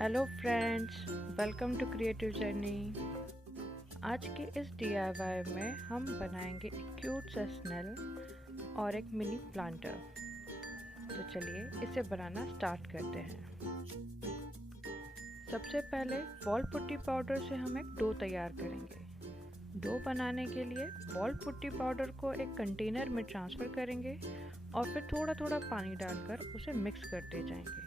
Hello friends, welcome to creative journey. आज के इस डीआईवाई में हम बनाएंगे एक क्यूट सा स्नेल और एक मिनी प्लांटर। तो चलिए इसे बनाना स्टार्ट करते हैं। सबसे पहले वॉल पुट्टी पाउडर से हम एक डो तैयार करेंगे। डो बनाने के लिए वॉल पुट्टी पाउडर को एक कंटेनर में ट्रांसफ़र करेंगे और फिर थोड़ा थोड़ा पानी डालकर उसे मिक्स करते जाएंगे।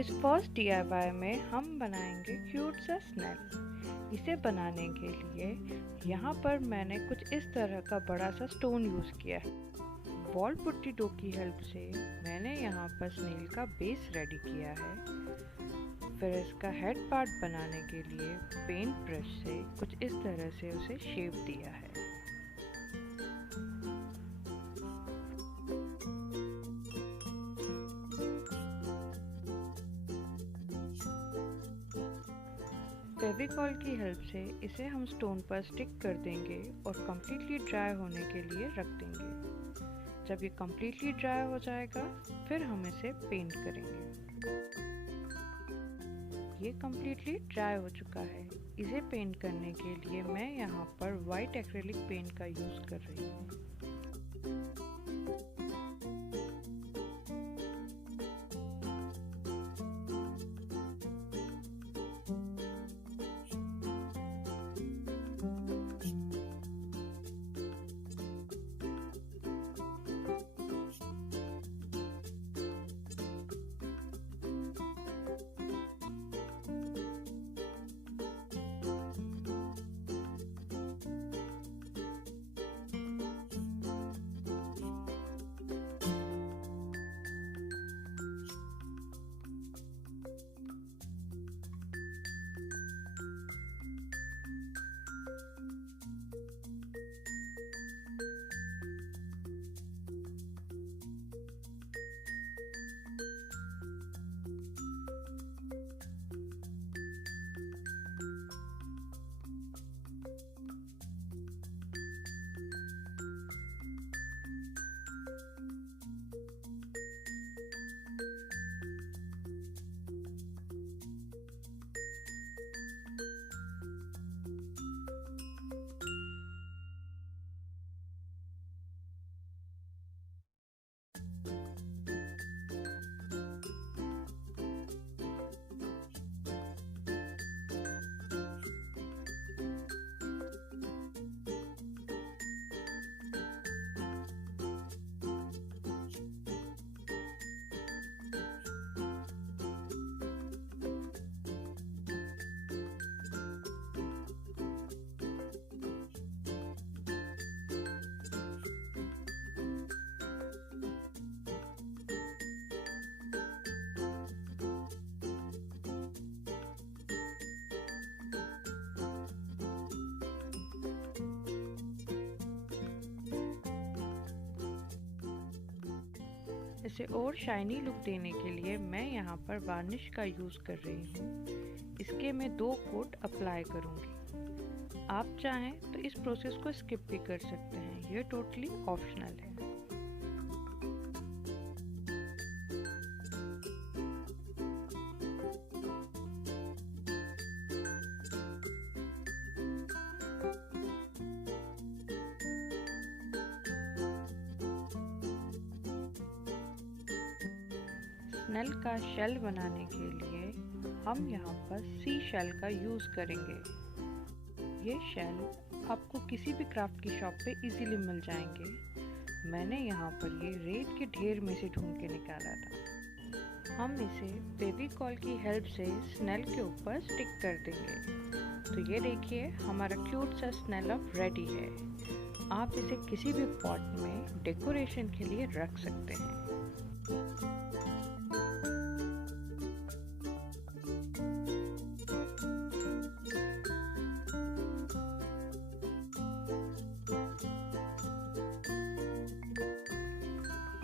इस फर्स्ट डीआईवाई में हम बनाएंगे क्यूट सा स्नेल। इसे बनाने के लिए यहाँ पर मैंने कुछ इस तरह का बड़ा सा स्टोन यूज़ किया है। वॉल पुट्टी डो की हेल्प से मैंने यहाँ पर स्नेल का बेस रेडी किया है। फिर इसका हेड पार्ट बनाने के लिए पेंट ब्रश से कुछ इस तरह से उसे शेप दिया है। फेविकॉल की हेल्प से इसे हम स्टोन पर स्टिक कर देंगे और कम्प्लीटली ड्राई होने के लिए रख देंगे। जब ये कम्प्लीटली ड्राई हो जाएगा फिर हम इसे पेंट करेंगे। ये कम्प्लीटली ड्राई हो चुका है। इसे पेंट करने के लिए मैं यहाँ पर वाइट एक्रेलिक पेंट का यूज़ कर रही हूँ। इसे और शाइनी लुक देने के लिए मैं यहाँ पर वार्निश का यूज़ कर रही हूँ। इसके मैं 2 कोट अप्लाई करूँगी। आप चाहें तो इस प्रोसेस को स्किप भी कर सकते हैं, ये टोटली ऑप्शनल है। स्नेल का शेल बनाने के लिए हम यहाँ पर सी शेल का यूज़ करेंगे। ये शेल आपको किसी भी क्राफ्ट की शॉप पे इजीली मिल जाएंगे। मैंने यहाँ पर ये रेत के ढेर में से ढूंढ के निकाला था। हम इसे फेविकॉल की हेल्प से स्नेल के ऊपर स्टिक कर देंगे। तो ये देखिए हमारा क्यूट सा स्नेल अब रेडी है। आप इसे किसी भी पॉट में डेकोरेशन के लिए रख सकते हैं।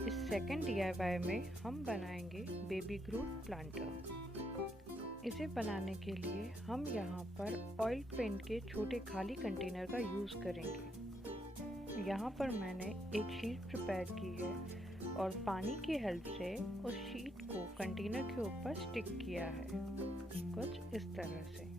इस सेकंड DIY में हम बनाएंगे बेबी ग्रूट प्लांटर। इसे बनाने के लिए हम यहाँ पर ऑयल पेंट के छोटे खाली कंटेनर का यूज़ करेंगे। यहाँ पर मैंने एक शीट प्रिपेयर की है और पानी की हेल्प से उस शीट को कंटेनर के ऊपर स्टिक किया है, कुछ इस तरह से।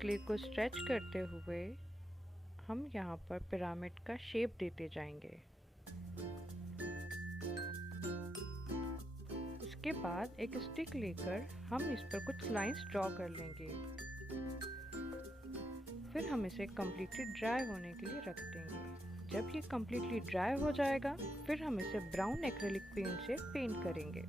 क्ले को स्ट्रेच करते हुए हम यहाँ पर पिरामिड का शेप देते जाएंगे। इसके बाद एक स्टिक लेकर हम इस पर कुछ लाइंस ड्रॉ कर लेंगे। फिर हम इसे कम्प्लीटली ड्राई होने के लिए रख देंगे। जब ये कम्प्लीटली ड्राई हो जाएगा फिर हम इसे ब्राउन एक्रेलिक पेंट से पेंट करेंगे।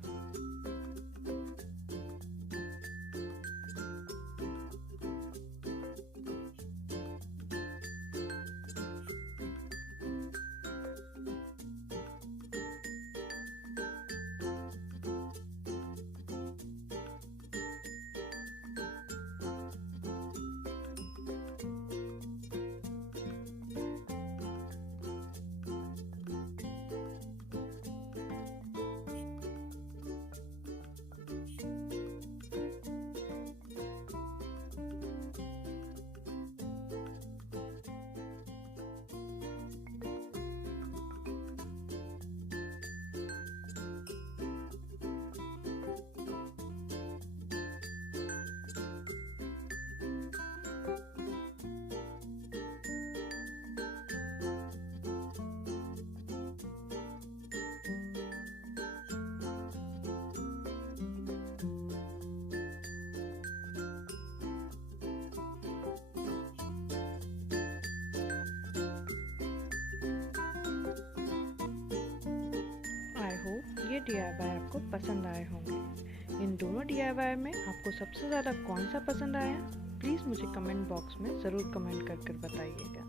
ये DIY आपको पसंद आए होंगे। इन दोनों DIY में आपको सबसे ज़्यादा कौन सा पसंद आया, प्लीज़ मुझे कमेंट बॉक्स में ज़रूर कमेंट कर बताइएगा।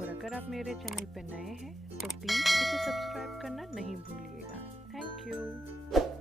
और अगर आप मेरे चैनल पर नए हैं तो प्लीज़ इसे सब्सक्राइब करना नहीं भूलिएगा। Thank you.